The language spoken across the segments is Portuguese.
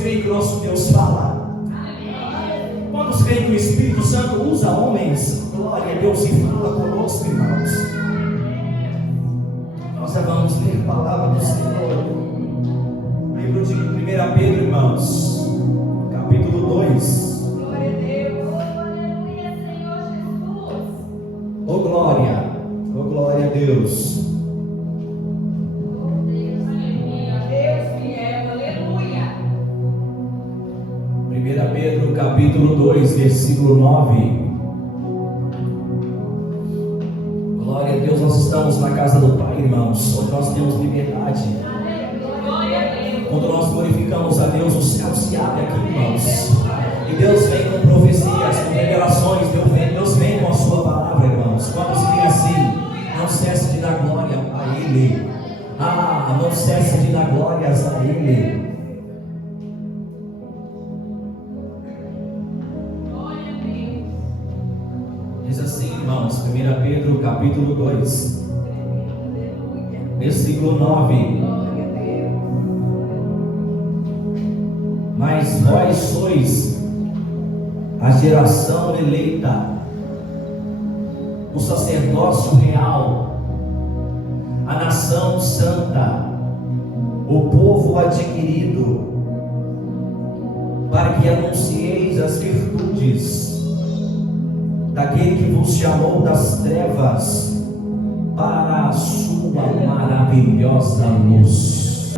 creem que o nosso Deus fala? Quantos creem que o Espírito Santo usa homens? Glória a Deus, e fala conosco, irmãos. Nós já vamos ler a palavra do Senhor. Livro de 1 Pedro, irmãos, capítulo 2. Glória a Deus, aleluia, Senhor Jesus. Oh glória a Deus. Oh Deus, aleluia, Deus fiel, aleluia. 1 Pedro, capítulo 2, versículo 9. Glória a Deus, nós estamos na casa do Pai, irmãos, onde nós temos liberdade. Glória a Deus. Quando nós glorificamos a Deus, o céu se abre aqui, irmãos. E Deus vem com profecias, com revelações, Deus vem com a sua palavra, irmãos. Quando se diz assim, não cesse de dar glória a Ele. Não cesse de dar glórias a Ele. Glória a Deus. Diz assim, irmãos, 1 Pedro, capítulo 2, versículo 9. Glória a Deus. Mas vós sois a geração eleita, o sacerdócio real, a nação santa, o povo adquirido, para que anuncieis as virtudes daquele que vos chamou das trevas para a sua maravilhosa luz.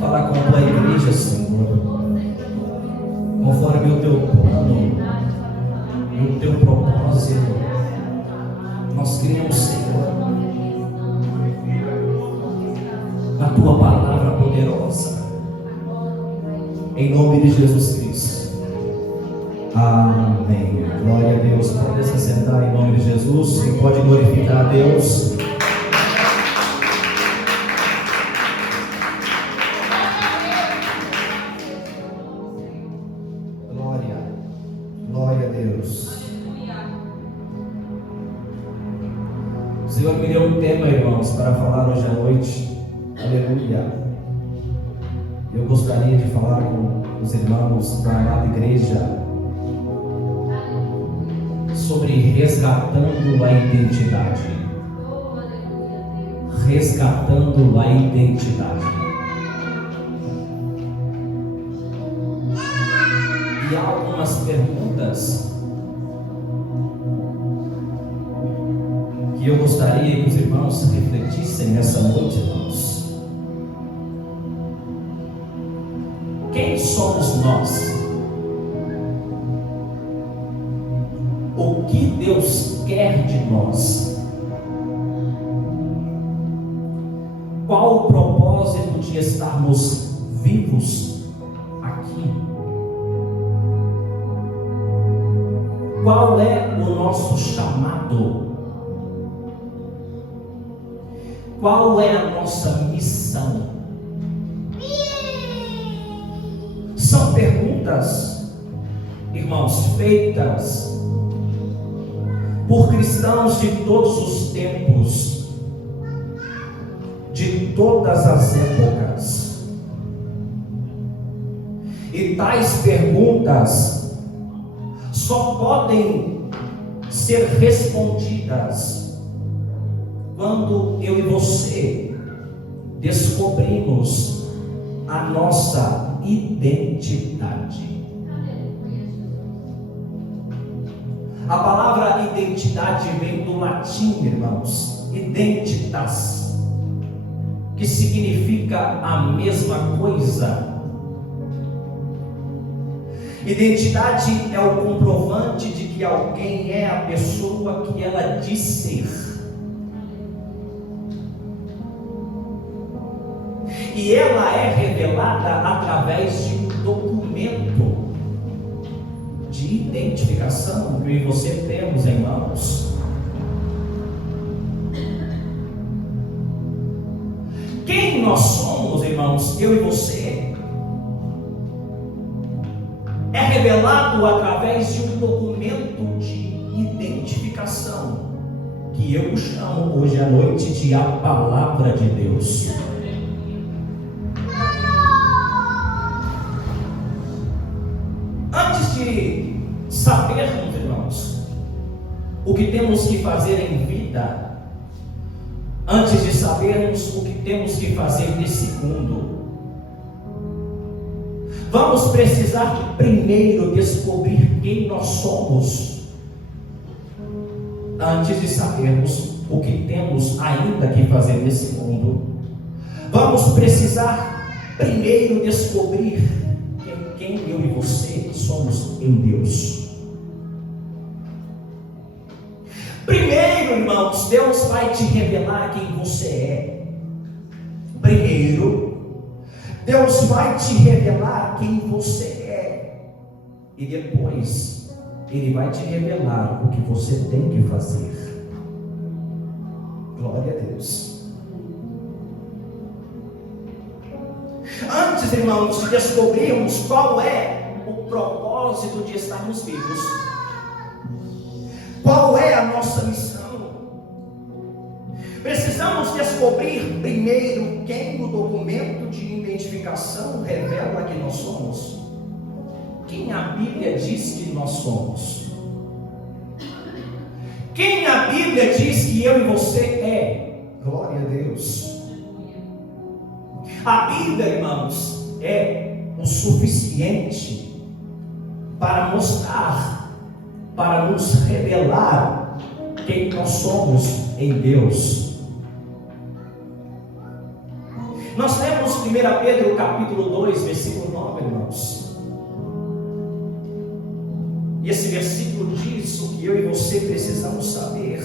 Fala com a tua igreja, Senhor, conforme o teu plano e o teu propósito. Nós cremos, Senhor, na tua palavra poderosa, em nome de Jesus Cristo. Amém. Glória a Deus. Pode se sentar em nome de Jesus. Quem pode glorificar a Deus? Glória a Deus. O Senhor me deu um tema, irmãos, para falar hoje à noite. Aleluia. Eu gostaria de falar com os irmãos da amada igreja sobre resgatando a identidade. Resgatando a identidade. E há algumas perguntas que eu gostaria que os irmãos refletissem nessa noite, irmãos. Quem somos nós? O que Deus quer de nós? Qual o propósito de estarmos vivos aqui? Qual é o nosso chamado? Qual é a nossa missão? São perguntas, irmãos, feitas por cristãos de todos os tempos, de todas as épocas. E tais perguntas só podem ser respondidas quando eu e você descobrimos a nossa identidade. A palavra identidade vem do latim, irmãos, identitas, que significa a mesma coisa. Identidade é o comprovante de que alguém é a pessoa que ela diz ser. E ela é revelada através de um documento de identificação que eu e você temos em mãos. Quem nós somos, irmãos, eu e você, é revelado através de um documento de identificação, que eu chamo hoje à noite de a Palavra de Deus. sabermos, irmãos, o que temos que fazer em vida, antes de sabermos o que temos que fazer nesse mundo, vamos precisar primeiro descobrir quem nós somos, antes de sabermos o que temos ainda que fazer nesse mundo. Vamos precisar primeiro descobrir quem eu e você somos em Deus. Primeiro, irmãos, Deus vai te revelar quem você é. Primeiro, Deus vai te revelar quem você é. E depois, Ele vai te revelar o que você tem que fazer. Glória a Deus. Antes, irmãos, de descobrirmos qual é o propósito de estarmos vivos, qual é a nossa missão, precisamos descobrir primeiro quem o documento de identificação revela que nós somos. Quem a Bíblia diz que nós somos? Quem a Bíblia diz que eu e você é? Glória a Deus. A Bíblia, irmãos, é o suficiente para mostrar, para nos revelar quem nós somos em Deus. Nós temos 1 Pedro capítulo 2, versículo 9, irmãos. E esse versículo diz o que eu e você precisamos saber.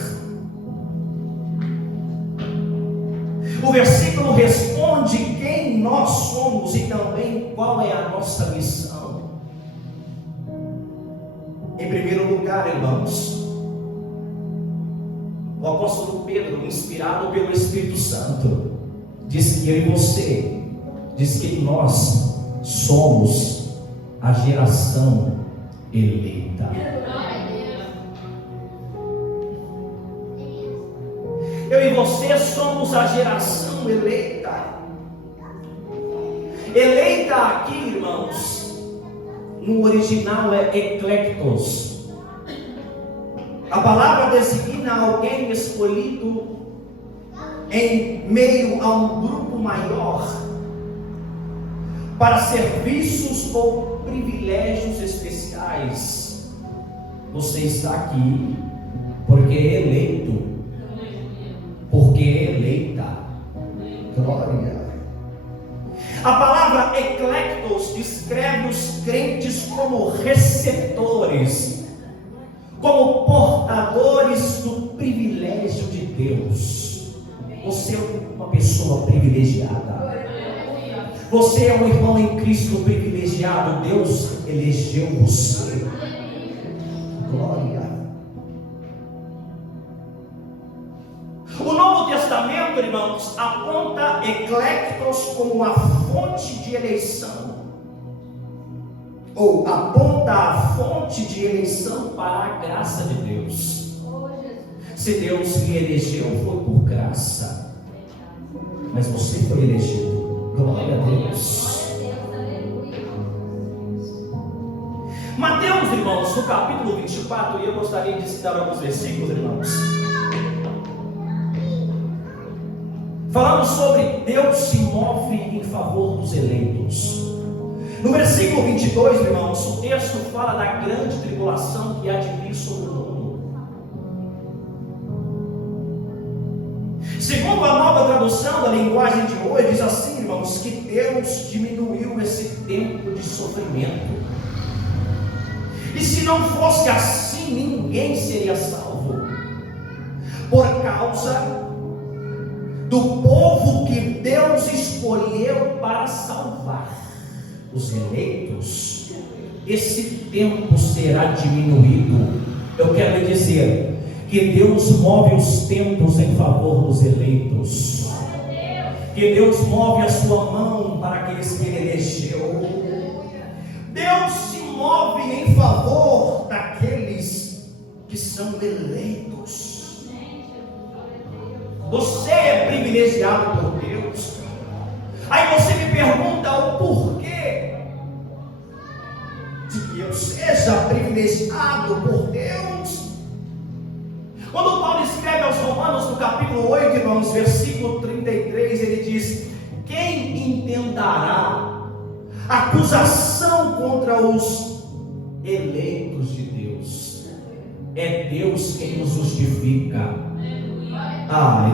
O versículo responde quem nós somos e também qual é a nossa missão. Em primeiro lugar, irmãos, o apóstolo Pedro, inspirado pelo Espírito Santo, diz que eu e você, diz que nós somos a geração eleita. Eu e você somos a geração eleita. Eleita aqui, irmãos, no original é eclectos. A palavra designa alguém escolhido em meio a um grupo maior para serviços ou privilégios especiais. Você está aqui porque é eleito, porque é eleita. Glória. A palavra eclectos descreve os crentes como receptores, como portadores do privilégio de Deus. Você é uma pessoa privilegiada. Você é um irmão em Cristo privilegiado. Deus elegeu você. Glória. O Novo Testamento, irmãos, aponta eclectos como a fonte de eleição, ou aponta a fonte de eleição para a graça de Deus. Se Deus lhe elegeu, foi por graça, mas você foi elegido. Glória a Deus. Mateus, irmãos, no capítulo 24, e eu gostaria de citar alguns versículos, irmãos, falando sobre Deus se move em favor dos eleitos. No versículo 22, irmãos, o texto fala da grande tribulação que há de vir sobre o mundo. Segundo a Nova Tradução da linguagem de hoje, diz assim, irmãos, que Deus diminuiu esse tempo de sofrimento. E se não fosse assim, ninguém seria salvo, por causa do povo que Deus escolheu para salvar os eleitos. Esse tempo será diminuído. Eu quero dizer que Deus move os tempos em favor dos eleitos, que Deus move a sua mão para aqueles que Ele elegeu. Deus se move em favor daqueles que são eleitos. Você é privilegiado por Deus. Aí você me pergunta o porquê de que eu seja privilegiado por Deus. Quando Paulo escreve aos Romanos, no capítulo 8, irmãos, versículo 33, ele diz: quem intentará acusação contra os eleitos de Deus? É Deus quem nos justifica.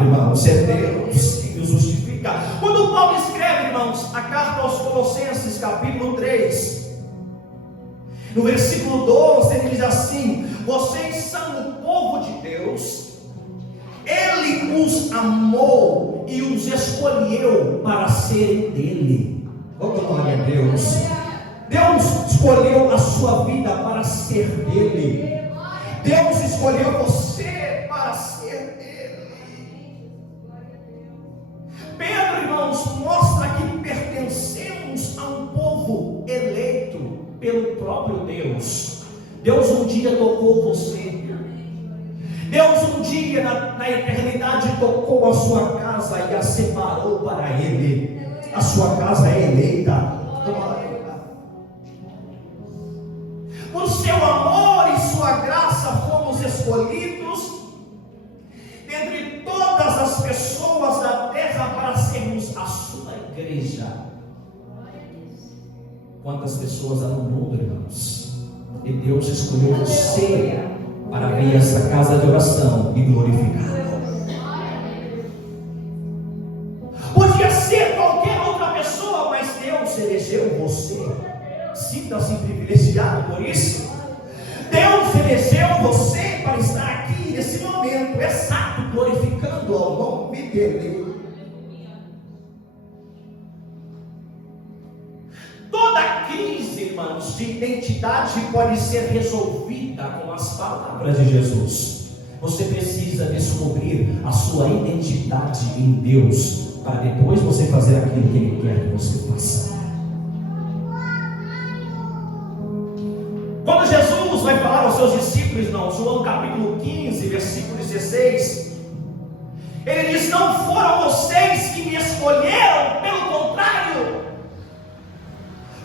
Irmãos, é Deus quem nos justifica. Quando Paulo escreve, irmãos, a carta aos Colossenses, capítulo 3, no versículo 12, ele diz assim: vocês são o povo de Deus, Ele os amou e os escolheu para serem dele. Glória a Deus. Deus escolheu a sua vida para ser dele. Deus escolheu você para ser dele. Pedro, irmãos, mostra que pertencemos a um povo eleito pelo próprio Deus. Deus um dia tocou você. Deus um dia na eternidade tocou a sua casa e a separou para Ele. A sua casa é eleita. Por seu amor e sua graça fomos escolhidos dentre todas as pessoas da terra para sermos a sua igreja. Quantas pessoas há no mundo, irmãos? E Deus escolheu você para vir a essa casa de oração e glorificar. Podia ser qualquer outra pessoa, mas Deus elegeu você. Sinta-se privilegiado por isso. Deus elegeu você para estar aqui nesse momento exato, glorificando ao nome dele. Toda crise, irmãos, de identidade pode ser resolvida com as palavras de Jesus. Você precisa descobrir a sua identidade em Deus, para depois você fazer aquilo que Ele quer que você faça. Quando Jesus vai falar aos seus discípulos, irmãos, João capítulo 15, versículo 16, Ele diz: não foram vocês que me escolheram, pelo contrário,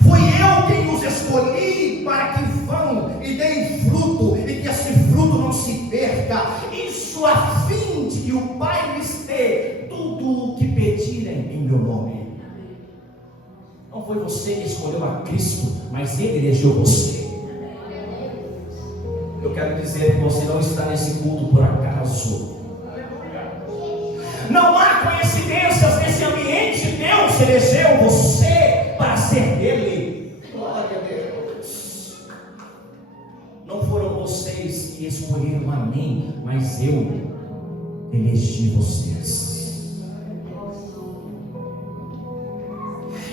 fui eu quem os escolhi para que vão e deem fruto, e que esse fruto não se perca. Isso a fim de que o Pai lhes dê tudo o que pedirem em meu nome. Não foi você que escolheu a Cristo, mas Ele elegeu você. Eu quero dizer que você não está nesse culto por acaso. Não há coincidências nesse ambiente. Deus elegeu você para ser dele. Glória a Deus. Não foram vocês que escolheram a mim, mas eu elegi vocês.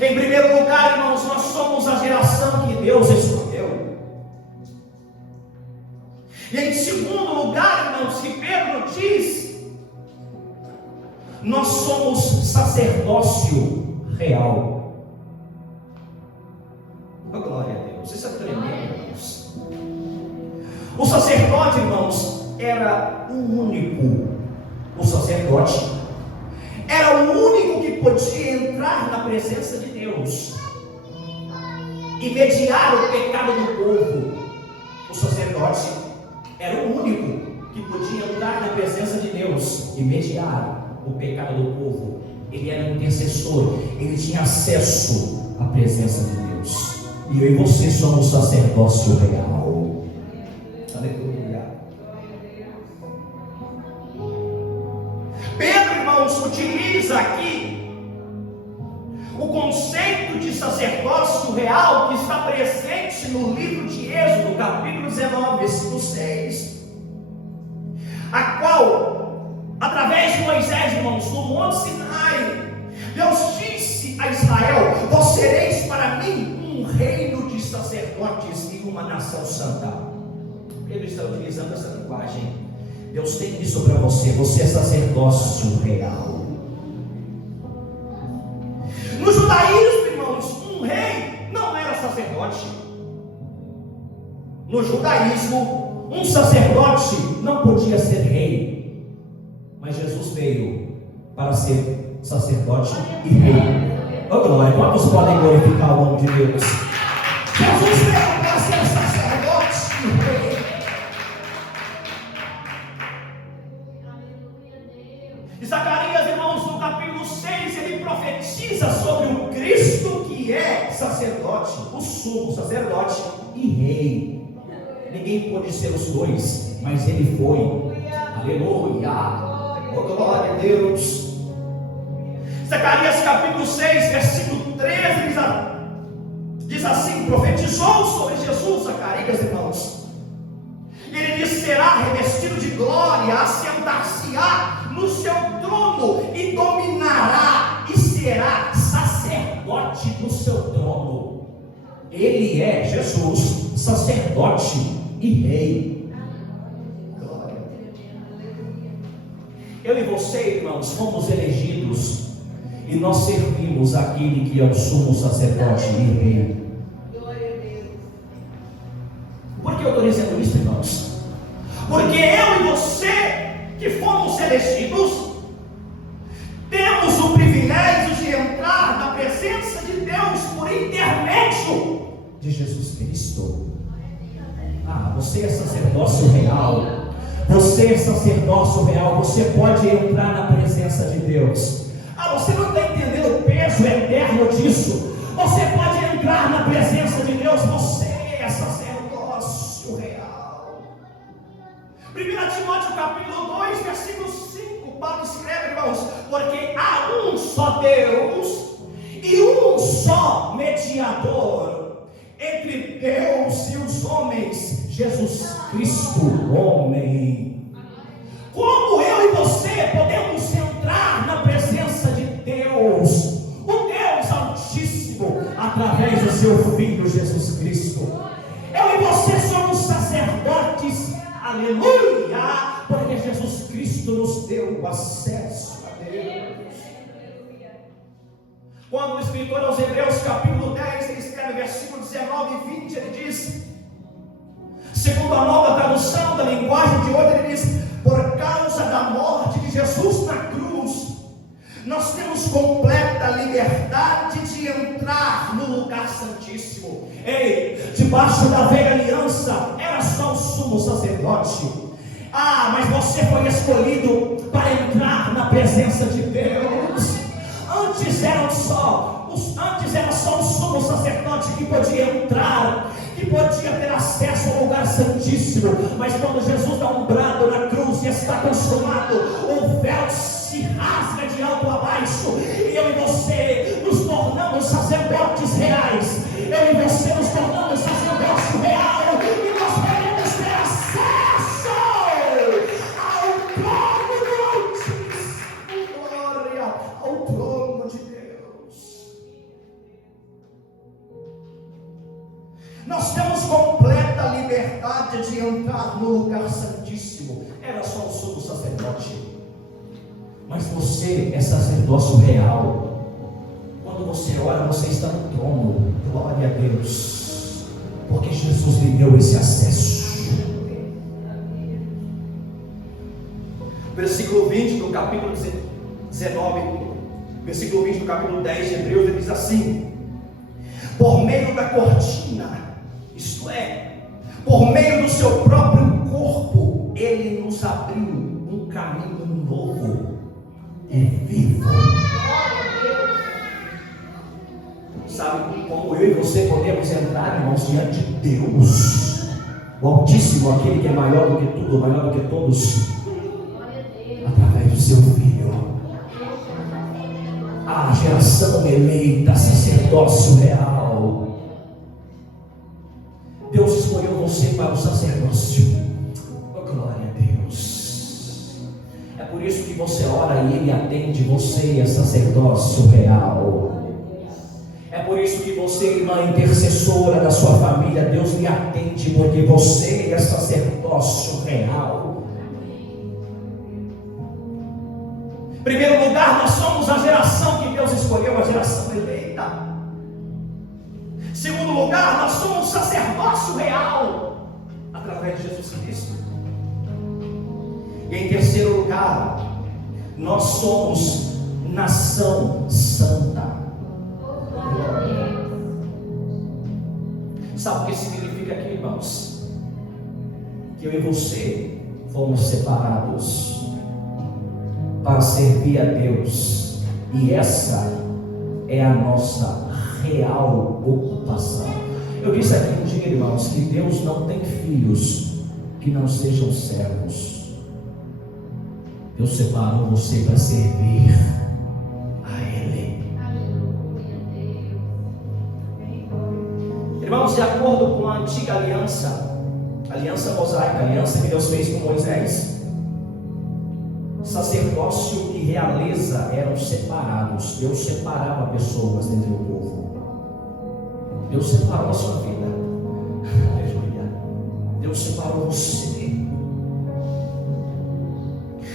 Em primeiro lugar, irmãos, nós somos a geração que Deus escolheu. E em segundo lugar, irmãos, que Pedro diz, nós somos sacerdócio real. Oh, glória a Deus, isso é tremendo, irmãos. O sacerdote, irmãos, era o único. O sacerdote era o único que podia entrar na presença de Deus e mediar o pecado do povo. O sacerdote era o único que podia entrar na presença de Deus e mediar o pecado do povo. Ele era um intercessor, ele tinha acesso à presença de Deus. E eu e você somos sacerdócio real. Aleluia. Pedro, irmãos, utiliza aqui o conceito de sacerdócio real que está presente no livro de Êxodo, capítulo 19, versículo 6, a qual, através de Moisés, irmãos, no Monte Sinai, Deus disse a Israel: vós sereis para mim um reino de sacerdotes e uma nação santa. Ele está utilizando essa linguagem. Deus tem isso para você. Você é sacerdócio real. No judaísmo, irmãos, um rei não era sacerdote. No judaísmo, um sacerdote não podia ser rei. Mas Jesus veio para ser sacerdote e rei. Oh glória, quantos podem glorificar o nome de Deus? Jesus veio para ser sacerdote E Zacarias, irmãos, no capítulo 6, ele profetiza sobre o Cristo que é sacerdote, o sumo sacerdote e rei. Ninguém pôde ser os dois, mas ele foi. Aleluia! Oh, glória a Deus! Zacarias capítulo 6, versículo 13, diz assim: profetizou sobre Jesus, Zacarias, irmãos. Ele diz: será revestido de glória, assentar-se-á no seu trono e dominará e será sacerdote do seu trono. Ele é Jesus, sacerdote e rei. Glória. Eu e você, irmãos, fomos elegidos e nós servimos aquele que é o sumo sacerdote e rei. Por que eu estou dizendo isso, irmãos? Porque eu e você, que fomos elegidos, temos o privilégio de entrar na presença de Deus por intermédio de Jesus Cristo. Você é sacerdócio real. Você é sacerdócio real. Você pode entrar na presença de Deus. Você não está entendendo o peso eterno disso. Você pode entrar na presença de Deus. Você é sacerdócio real. 1 Timóteo capítulo 2, versículo 5, Paulo escreve, irmãos: porque há um só Deus e um só mediador entre Deus e os homens, Jesus Cristo, homem. Como eu e você podemos entrar na presença de Deus, o Deus Altíssimo, através do seu Filho Jesus Cristo? Eu e você somos sacerdotes, aleluia, porque Jesus Cristo nos deu o acesso a Deus. Quando o escritor aos Hebreus capítulo 10, ele escreve versículo 19 e 20, ele diz, segundo a nova tradução da linguagem de hoje, ele diz: por causa da morte de Jesus na cruz, nós temos completa liberdade de entrar no lugar santíssimo. Ei, debaixo da velha aliança era só o sumo sacerdote. Mas você foi escolhido para entrar na presença de Deus. Antes era só o sumo sacerdote que podia entrar, que podia ter acesso ao lugar santíssimo. Mas quando Jesus dá um brado na cruz e está consumado, o véu se rasga de alto a baixo, e eu e você nos tornamos sacerdotes reais. Eu e você nos tornamos sacerdócio real, e nós podemos ter acesso ao trono do Altíssimo. Glória ao trono de Deus. Nós temos completa liberdade de entrar no lugar santíssimo. Era só o sumo sacerdote. Mas você é sacerdócio real. Quando você ora, você está no trono. Glória a Deus, porque Jesus lhe deu esse acesso. Versículo 20 do capítulo 19, versículo 20 do capítulo 10 de Hebreus, ele diz assim: por meio da cortina, isto é, por meio do seu próprio corpo, ele nos abriu um caminho novo e vivo. Sabe como eu e você podemos entrar, irmãos, diante de Deus, o Altíssimo, aquele que é maior do que tudo, maior do que todos, através do seu Filho. A geração eleita, sacerdócio real. Deus escolheu você para o sacerdócio. Oh, glória a Deus. É por isso que você ora e Ele atende. Você é sacerdócio real. É por isso que você, irmã intercessora da sua família, Deus lhe atende, porque você é sacerdócio real. Em primeiro lugar, nós somos a geração que Deus escolheu, a geração eleita. Em segundo lugar, nós somos sacerdócio real, através de Jesus Cristo. E em terceiro lugar, nós somos nação santa. Sabe o que significa aqui, irmãos? Que eu e você fomos separados. para servir a Deus, e essa é a nossa real ocupação. Eu disse aqui um dia, irmãos, que Deus não tem filhos que não sejam servos. Deus separou você para servir a Ele. Irmãos, de acordo com a antiga aliança, aliança mosaica, aliança que Deus fez com Moisés, sacerdócio e realeza eram separados. Deus separava pessoas dentre o povo. Deus separou a sua vida. Aleluia. Deus separou você.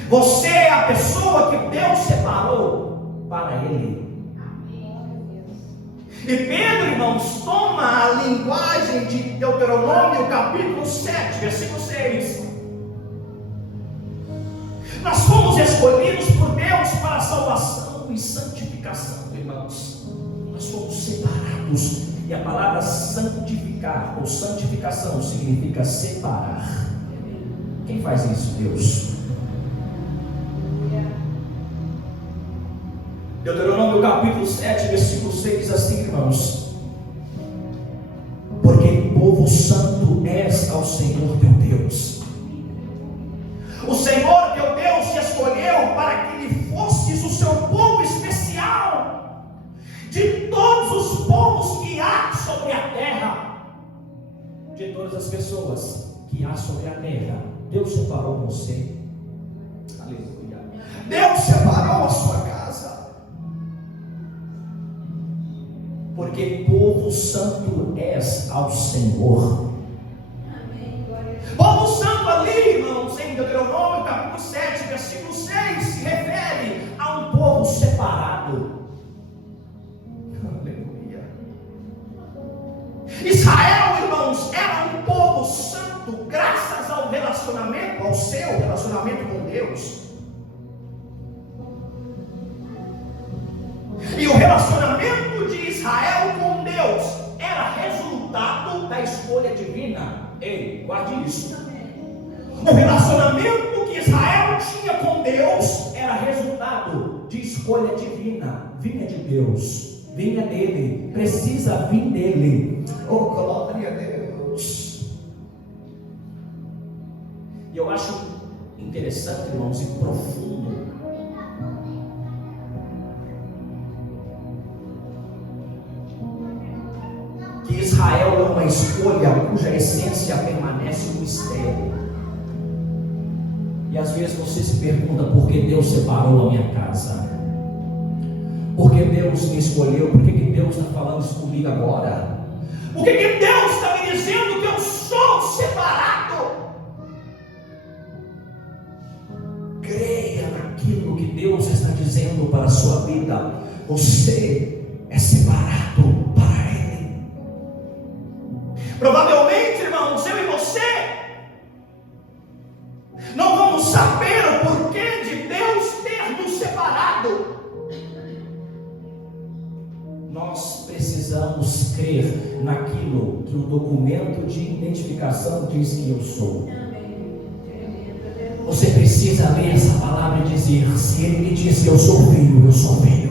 Você é a pessoa que Deus separou para Ele. E Pedro, irmãos, toma a linguagem de Deuteronômio, capítulo 7, versículo 6. Nós fomos escolhidos por Deus para salvação e santificação, irmãos. Nós fomos separados. E a palavra santificar ou santificação significa separar. Quem faz isso? Deus. Deuteronômio capítulo 7, versículo 6 diz assim, irmãos: porque povo santo és ao Senhor teu Deus. O Senhor teu Deus te escolheu para que lhe fosses o seu povo especial de todos os povos que há sobre a terra. De todas as pessoas que há sobre a terra, Deus separou você. Aleluia. Deus separou a sua casa. Porque povo santo és ao Senhor. Povo santo ali, irmãos, em Deuteronômio capítulo 7, versículo 6, se refere a um povo separado. Aleluia. Israel, irmãos, era um povo santo graças ao relacionamento, ao seu relacionamento com Deus. E o relacionamento de Israel com Deus era resultado da escolha divina. Ei, guarde isso. O relacionamento que Israel tinha com Deus era resultado de escolha divina. Vinha de Deus, vinha dele, precisa vir dele. Oh, glória a Deus. E eu acho interessante, irmãos, e profundo, que Israel é uma escolha cuja essência permanece um mistério. E às vezes você se pergunta: por que Deus separou a minha casa? Por que Deus me escolheu? Por que Deus está falando isso comigo agora? Por que Deus está me dizendo que eu sou separado? Creia naquilo que Deus está dizendo para a sua vida. Você é separado para Ele. Provavelmente, irmãos, eu e você não vamos saber o porquê de Deus ter nos separado. Nós precisamos crer naquilo que o documento de identificação diz que eu sou. Você precisa ler essa palavra e dizer: se Ele me diz que eu sou filho, eu sou filho.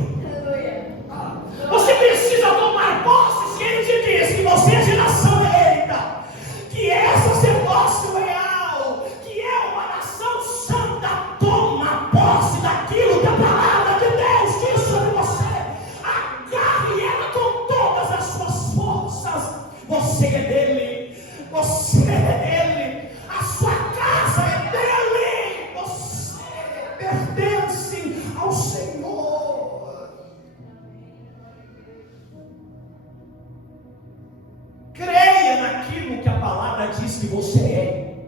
Você precisa tomar posse se Ele te diz que você é geração eleita, que é sacerdócio real, que é uma nação santa. Toma posse daquilo que a palavra de Deus diz sobre você. Agarre ela com todas as suas forças. Você é dele, você é dele, a sua casa é dele, você pertence ao Senhor. Creia naquilo que a palavra diz que você é.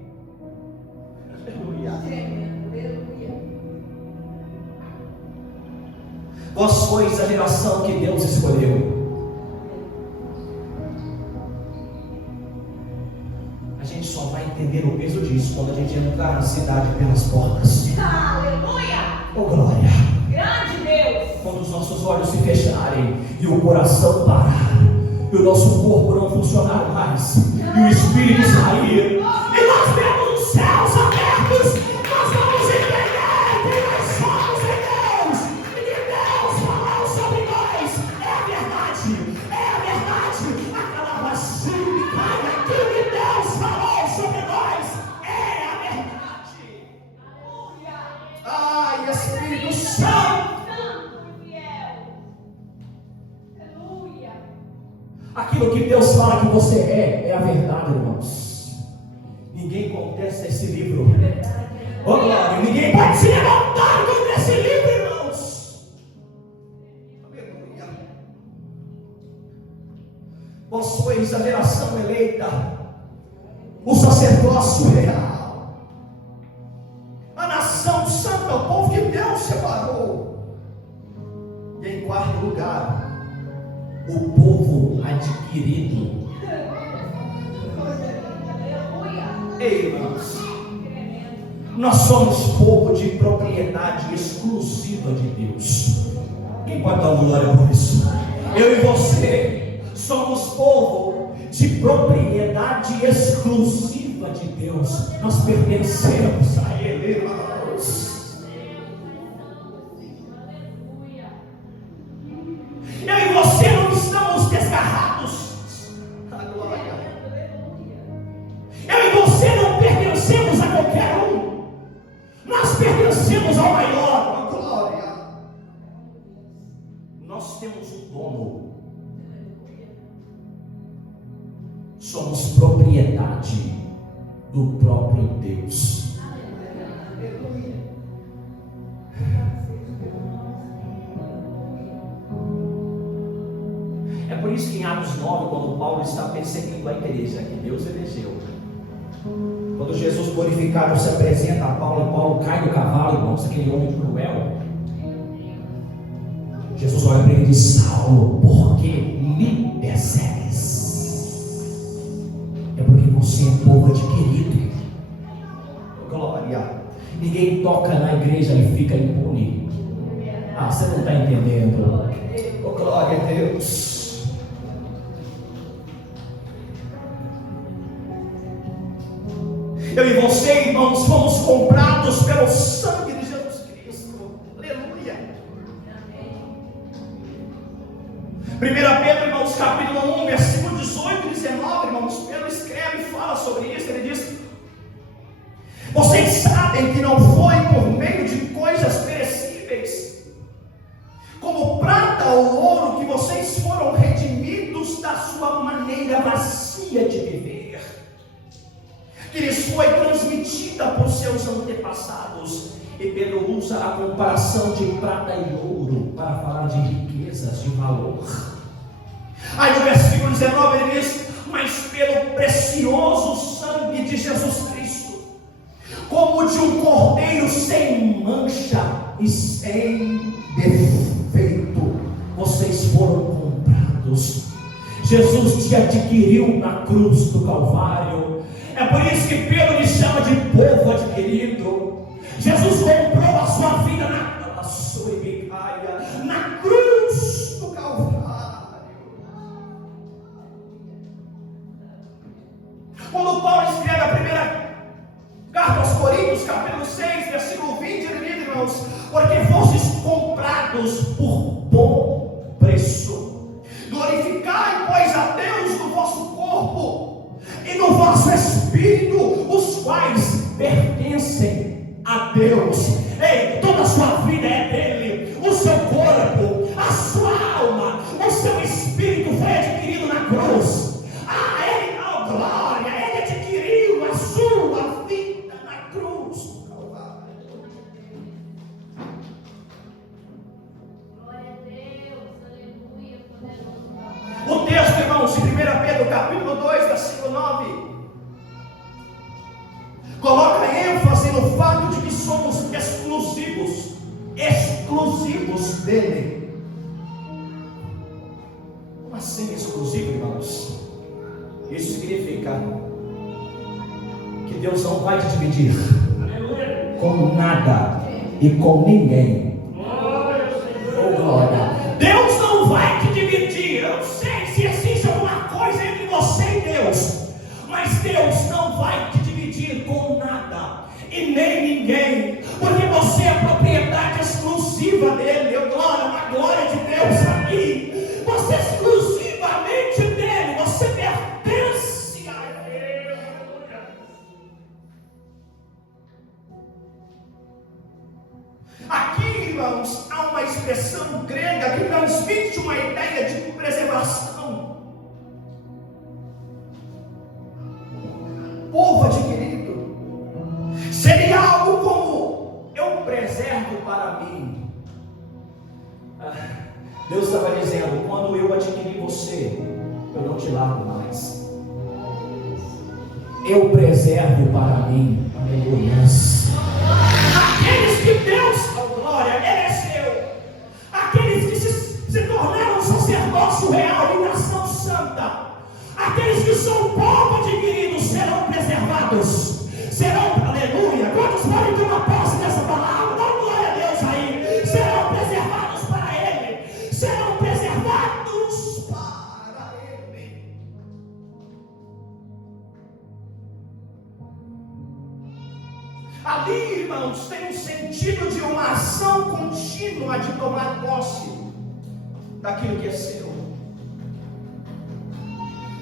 Aleluia. Vós sois a geração que Deus escolheu. A gente só vai entender o peso disso quando a gente entrar na cidade pelas portas. Aleluia! Oh, glória! Grande Deus! Quando os nossos olhos se fecharem e o coração parar, e o nosso corpo não funcionar mais, e o Espírito sair, e nós vemos os céus abertos, nós vamos entender quem nós somos Aquilo que Deus fala que você é a verdade, irmãos. Ninguém contesta esse livro. Oh, glória, ninguém pode se levantar contra esse livro, irmãos. Aleluia. Vós sois a geração eleita, o sacerdócio real, a nação santa, o povo que Deus separou. E em quarto lugar, o povo adquirido. Ei, irmãos, nós somos povo de propriedade exclusiva de Deus. Quem pode dar glória por isso? Eu e você somos povo de propriedade exclusiva de Deus. Nós pertencemos a Ele, irmãos. Eu e você não estamos desgarrados. A glória. Eu e você não pertencemos a qualquer um. Nós pertencemos ao maior. A glória. Nós temos um dono. Somos propriedade do próprio Deus. É por isso que em Atos 9, quando Paulo está perseguindo a igreja que Deus elegeu, quando Jesus glorificado se apresenta a Paulo, e Paulo cai do cavalo, irmãos, aquele homem cruel, Jesus olha para ele e diz: Saulo, por que me persegues? É porque você é povo adquirido. Glória. Ninguém toca na igreja e fica impune. Ah, você não está entendendo. Oh, glória a Deus. Eu e você, irmãos, fomos comprados pelo sangue de Jesus Cristo. Aleluia. 1 Pedro, irmãos, capítulo 1, versículo 18 e 19, irmãos, Pedro escreve e fala sobre isso. Ele diz: vocês sabem que não foi por meio de coisas perecíveis, como prata ou ouro, que vocês foram redimidos da sua maneira vazia de viver, que lhes foi transmitida por seus antepassados. E Pedro usa a comparação de prata e ouro para falar de riquezas, de valor. Aí no versículo 19 ele diz: mas pelo precioso sangue de Jesus Cristo, como de um cordeiro sem mancha e sem defeito, vocês foram comprados. Jesus te adquiriu na cruz do Calvário. É por isso que Pedro lhe chama de povo adquirido. Jesus comprou a sua vida na cruz do Calvário. Quando Paulo escreve a primeira carta aos Coríntios, capítulo 6, versículo 20, ele diz, irmãos: porque fostes comprados por bom preço. Glorificai, pois, a Deus no vosso corpo e no vosso espírito, os quais pertencem a Deus. Ei, toda a sua vida é dele. O seu corpo, a sua alma, o seu espírito foi adquirido na cruz. Ele, oh glória, ele adquiriu a sua vida na cruz do Calvário. Glória a Deus, aleluia, poderoso. O texto, irmãos, de 1 Pedro, capítulo 2, versículo 9, coloca ênfase no fato de que somos exclusivos dele. Como assim exclusivo, irmãos? Isso significa que Deus não vai te dividir com nada e com ninguém. Oh, glória. Deus não vai te dividir. Eu não sei se existe alguma coisa entre você e Deus, mas Deus não vai te dividir com nada e nem ninguém, porque você é propriedade exclusiva dele. Eu glória, a glória de Deus aqui. Você é exclusivamente dele, você pertence a ele. Aqui, irmãos, há uma expressão grega que transmite uma ideia de preservação. para mim. Deus estava dizendo: quando eu adquiri você, eu não te largo mais. Eu preservo para mim. Aleluia. Aqueles que Deus, oh glória, mereceu, aqueles que se tornaram sacerdócio real e nação santa, aqueles que são povo adquirido serão preservados. Serão, aleluia. Quantos podem ter uma posse dessa palavra? Dá glória a Deus aí. Serão preservados para Ele. Serão preservados para Ele. Ali, irmãos, tem um sentido de uma ação contínua de tomar posse daquilo que é seu.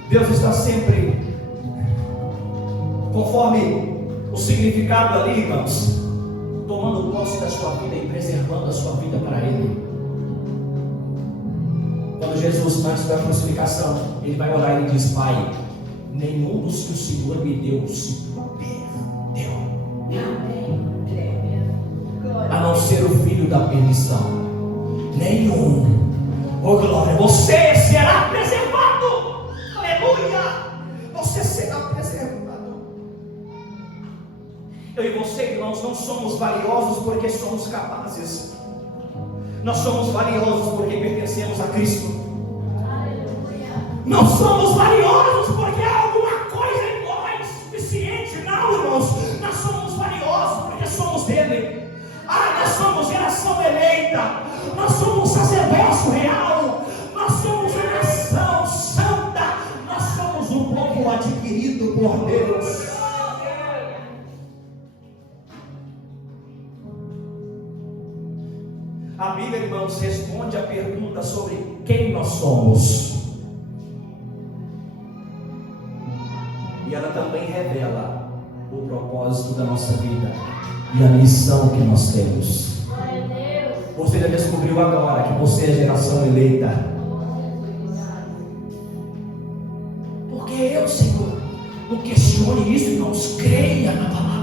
Deus está sempre, conforme o significado ali, irmãos, tomando posse da sua vida e preservando a sua vida para Ele. Quando Jesus, antes da crucificação, Ele vai orar e Ele diz: Pai, nenhum dos que o Senhor me deu se perdeu, a não ser o filho da perdição. Nenhum. Oh glória, você será preservado. Aleluia. Você será preservado. Eu e você, irmãos, não somos valiosos porque somos capazes. Nós somos valiosos porque pertencemos a Cristo. Não somos valiosos porque há alguma coisa em nós suficiente. Não, irmãos. Nós somos valiosos porque somos dele. Nós somos geração eleita. Nós somos sacerdócio real. Nós somos a nação santa. Nós somos um povo adquirido por Deus. A Bíblia, irmãos, responde a pergunta sobre quem nós somos. E ela também revela o propósito da nossa vida e a missão que nós temos. Você já descobriu agora que você é geração eleita. Porque eu, Senhor, não questione isso, irmãos. Creia na palavra.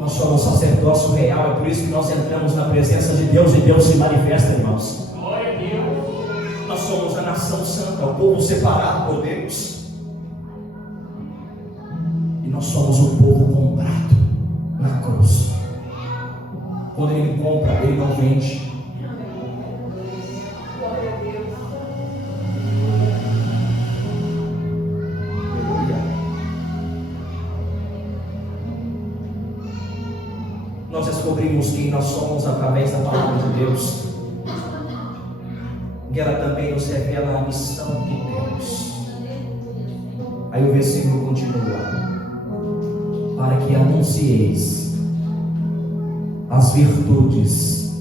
Nós somos sacerdócio real, é por isso que nós entramos na presença de Deus e Deus se manifesta, irmãos. Glória a Deus. Nós somos a nação santa, o povo separado por Deus. E nós somos um povo comprado na cruz. Quando Ele compra, Ele não vende. Glória a Deus. Nós descobrimos quem nós somos através da palavra de Deus. E ela também nos revela a missão que temos. Aí o versículo continua: para que anuncieis as virtudes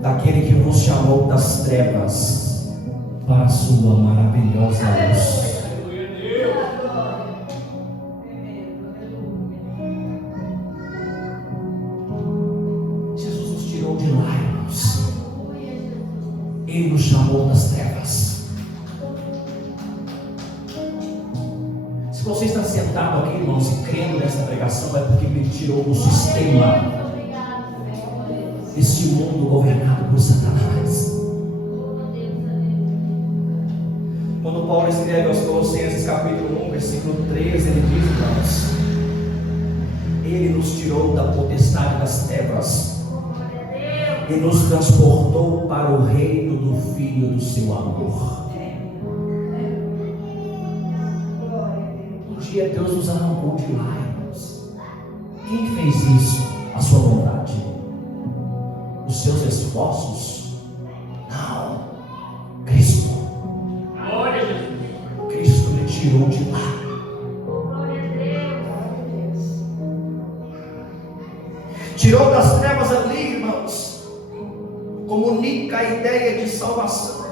daquele que vos chamou das trevas para a sua maravilhosa luz. Ele nos chamou das trevas. Se você está sentado aqui, irmãos, e crendo nessa pregação, é porque Ele tirou do sistema deste mundo governado por Satanás. Quando Paulo escreve aos Colossenses capítulo 1, versículo 13, ele diz, irmãos: Ele nos tirou da potestade das trevas e nos transportou para o reino do Filho do seu amor. Um dia Deus nos arrancou de lá, irmãos. Quem fez isso? A sua vontade? Os seus esforços? Não. Cristo. Cristo me tirou de lá. Tirou das trevas ali, irmãos. Comunica a ideia de salvação,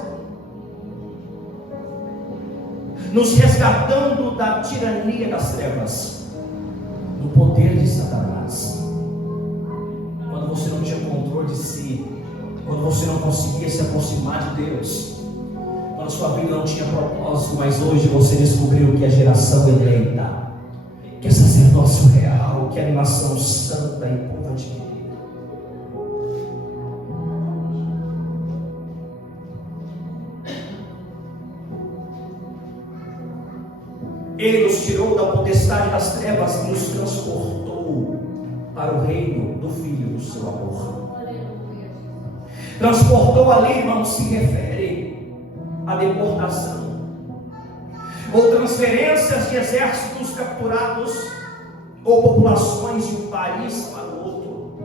nos resgatando da tirania das trevas, do poder de Satanás. Quando você não tinha controle de si, quando você não conseguia se aproximar de Deus, quando a sua vida não tinha propósito, mas hoje você descobriu que é geração eleita, que é sacerdócio real, que era nação santa e povo adquirido. Ele nos tirou da potestade das trevas e nos transportou para o reino do Filho do seu amor. Transportou ali, irmãos, se refere à deportação ou transferências de exércitos capturados ou populações de um país para o outro.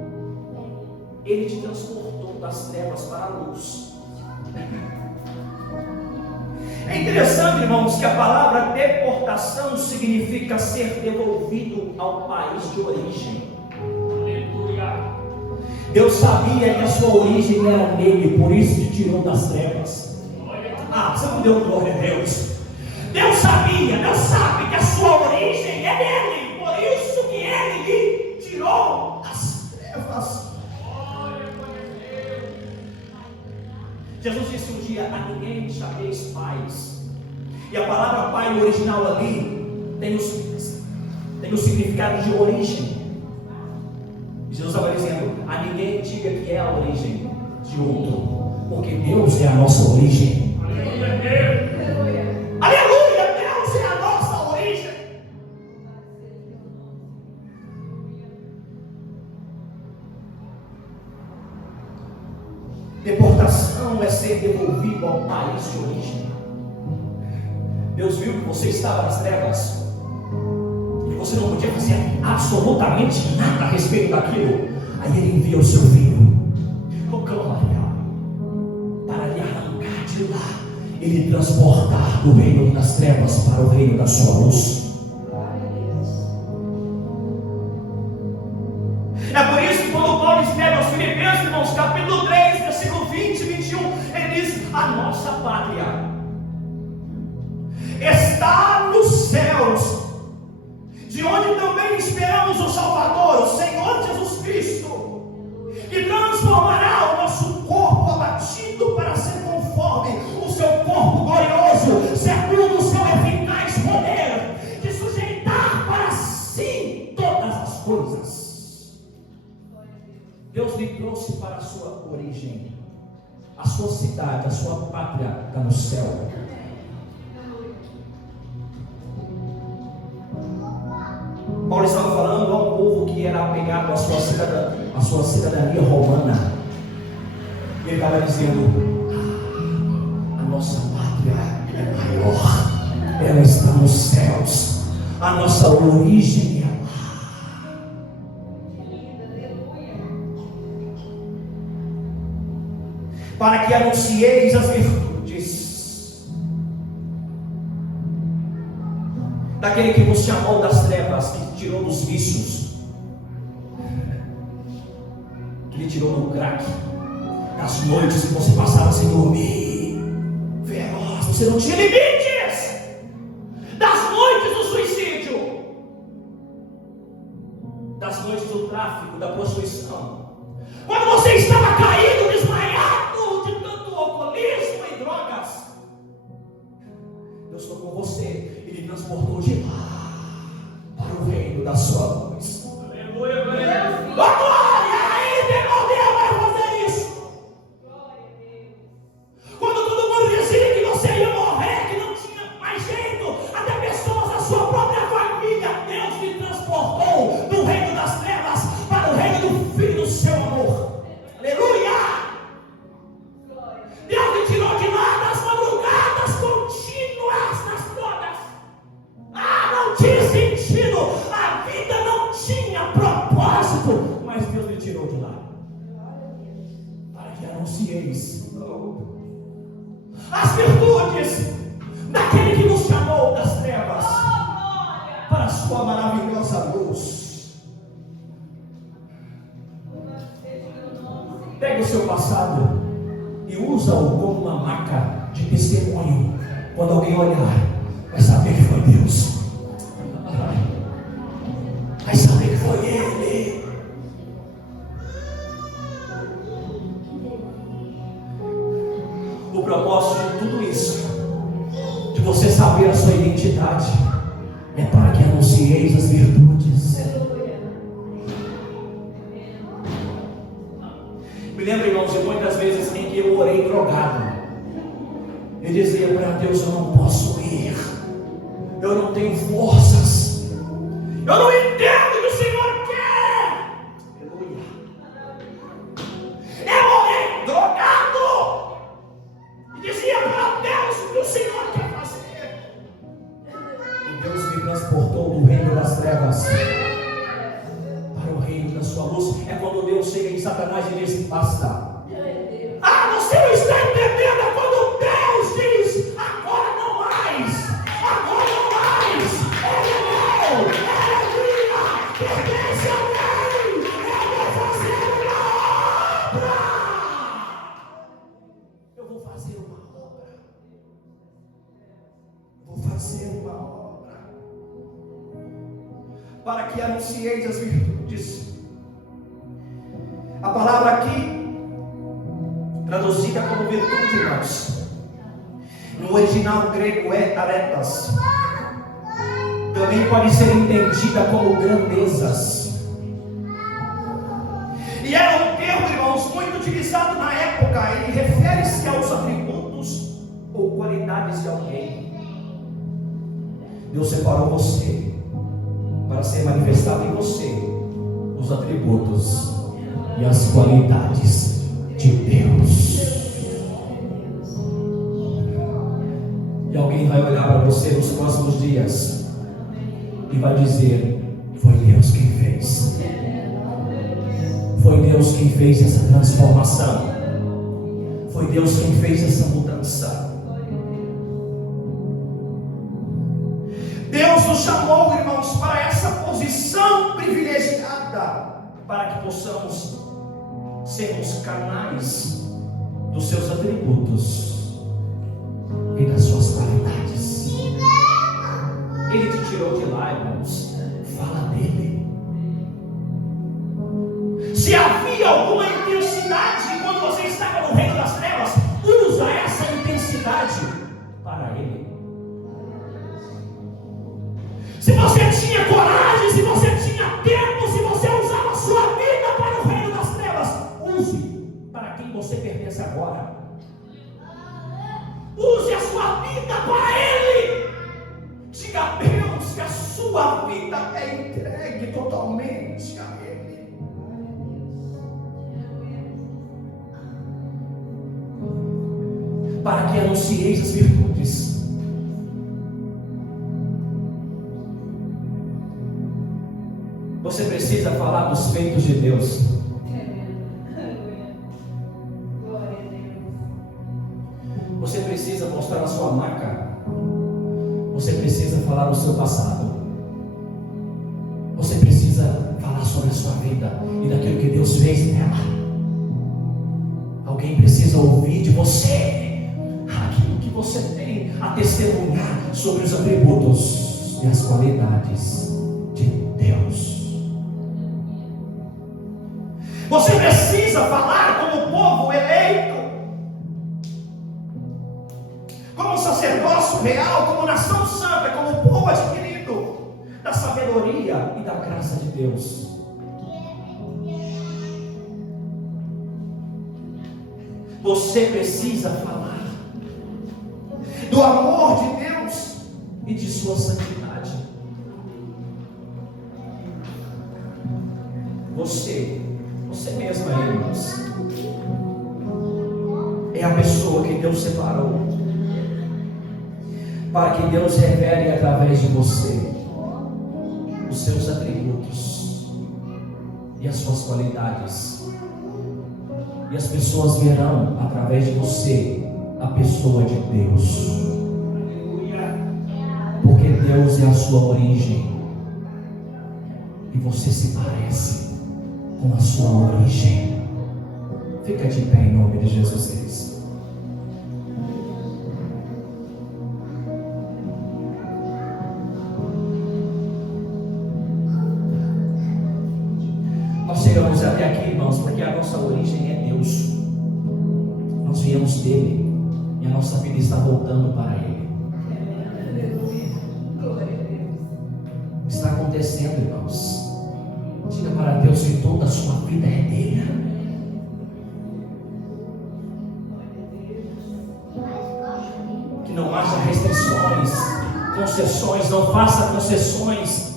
Ele te transportou das trevas para a luz. É interessante, irmãos, que a palavra deportação significa ser devolvido ao país de origem. Aleluia. Deus sabia que a sua origem era nele, por isso te tirou das trevas. Você não deu glória a Deus. Deus sabia, Deus sabe que a sua origem é nele, por isso que ele lhe tirou das trevas. Jesus disse um dia: a ninguém chameis pais. E a palavra pai no original ali tem o significado de origem. E Jesus estava dizendo: a ninguém diga que é a origem de outro, porque Deus é a nossa origem. Aleluia, Deus é a nossa origem. Deportação é ser devolvido ao país de origem. Deus viu que você estava nas trevas e você não podia fazer absolutamente nada a respeito daquilo. Aí Ele envia o seu filho, glória, para lhe arrancar de lá e lhe transportar do reino das trevas para o reino da sua luz. É por isso que quando Paulo escreve aos Filipenses, irmãos, capítulo 3, versículo 20 e 21, ele diz: a nossa pátria está nos céus, de onde também esperamos o Salvador, o Senhor Jesus Cristo, que transformará o nosso corpo abatido para ser conforme o seu corpo glorioso, segundo o seu eficaz poder, de sujeitar para si todas as coisas. Deus lhe trouxe para a sua origem, a sua cidade, a sua pátria está no céu. Paulo estava falando a um povo que era apegado à sua cidadania romana. Ele estava dizendo: a nossa pátria é maior, ela está nos céus, a nossa origem é lá. Para que anuncieis as virtudes daquele que vos chamou das trevas, que te tirou dos vícios, que lhe tirou do crack, das noites que você passava sem dormir, feroz, você não tinha limites, das noites do suicídio, das noites do tráfico, da prostituição, quando você estava caído, desmaiado de tanto alcoolismo e drogas, Deus tocou você e lhe transportou de lá para o reino da sua luz. Aleluia, glória! Aí Deus vai fazer isso. Quando todo mundo dizia que você ia morrer, que não tinha mais jeito, até pessoas da sua própria família, Deus lhe transportou do reino das trevas para o reino do Filho do seu amor. Aleluia! Deus lhe tirou de lá das madrugadas contínuas, nas todas. Não tinha sentido, a vida não tinha propósito, mas Deus lhe tirou de lá para que anuncieis as virtudes daquele que nos chamou das trevas para a sua maravilhosa luz. Pega o seu passado e usa-o como uma marca de testemunho. Quando alguém olhar, vai saber que foi Deus, vai saber que foi Ele. O propósito de tudo isso, de você saber a sua identidade, é para que anuncieis as virtudes Me lembro, irmãos, de muitas vezes em que eu orei drogado. Eu dizia para Deus: eu não posso ir, eu não tenho forças, eu não entendo o que o Senhor quer. Aleluia. Eu orei drogado e dizia para Deus o que o Senhor quer fazer. E Deus me transportou do reino das trevas para o reino da sua luz. É quando Deus chega em Satanás e diz: basta. Você não está entendendo? É quando Deus diz: agora não mais, agora não mais. Ele é meu, ele é minha, pertence a mim. Eu vou fazer uma obra. Eu vou fazer uma obra. Vou fazer uma obra para que anuncieis as virtudes. A palavra aqui traduzida como virtude, irmãos, no original grego é aretas. Também pode ser entendida como grandezas. E era um termo, irmãos, muito utilizado na época. Ele refere-se aos atributos ou qualidades de alguém. Deus separou você para ser manifestado em você os atributos e as qualidades de Deus. E alguém vai olhar para você nos próximos dias e vai dizer: foi Deus quem fez. Foi Deus quem fez essa transformação. Foi Deus quem fez essa mudança. Deus nos chamou, irmãos, para essa posição privilegiada, para que possamos sermos canais dos seus atributos e das suas qualidades. Ele te tirou de lá, irmãos. Fala dele. Se havia alguma intensidade quando você estava no reino das trevas, usa essa intensidade para ele. Se você tinha coragem, se você tinha tempo, se você usava a sua vida para o reino das trevas, use para quem você pertence agora. Use a sua vida para Ele. Diga a Deus que a sua vida é entregue totalmente a Ele. Para que anuncieis as virtudes. Você precisa falar dos feitos de Deus. Você precisa mostrar a sua marca. Você precisa falar do seu passado. Você precisa falar sobre a sua vida e daquilo que Deus fez nela. Alguém precisa ouvir de você aquilo que você tem a testemunhar sobre os atributos e as qualidades de Deus. Você precisa falar como povo eleito, como sacerdócio real, como nação santa, como povo adquirido da sabedoria e da graça de Deus. Você precisa falar do amor de Deus e de sua santidade. Você mesmo aí, irmãos, é a pessoa que Deus separou para que Deus revele através de você os seus atributos e as suas qualidades. E as pessoas verão através de você a pessoa de Deus. Porque Deus é a sua origem e você se parece com a sua origem. Fica de pé em nome de Jesus Cristo. Nós chegamos até aqui, irmãos, porque a nossa origem é Deus. Nós viemos dele e a nossa vida está voltando para Ele. Está acontecendo, irmãos. Diga para Deus que toda a sua vida é dele. concessões, não faça concessões.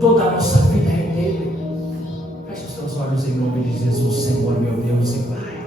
Toda a nossa vida é nele. Feche os teus olhos em nome de Jesus, Senhor, meu Deus e Pai.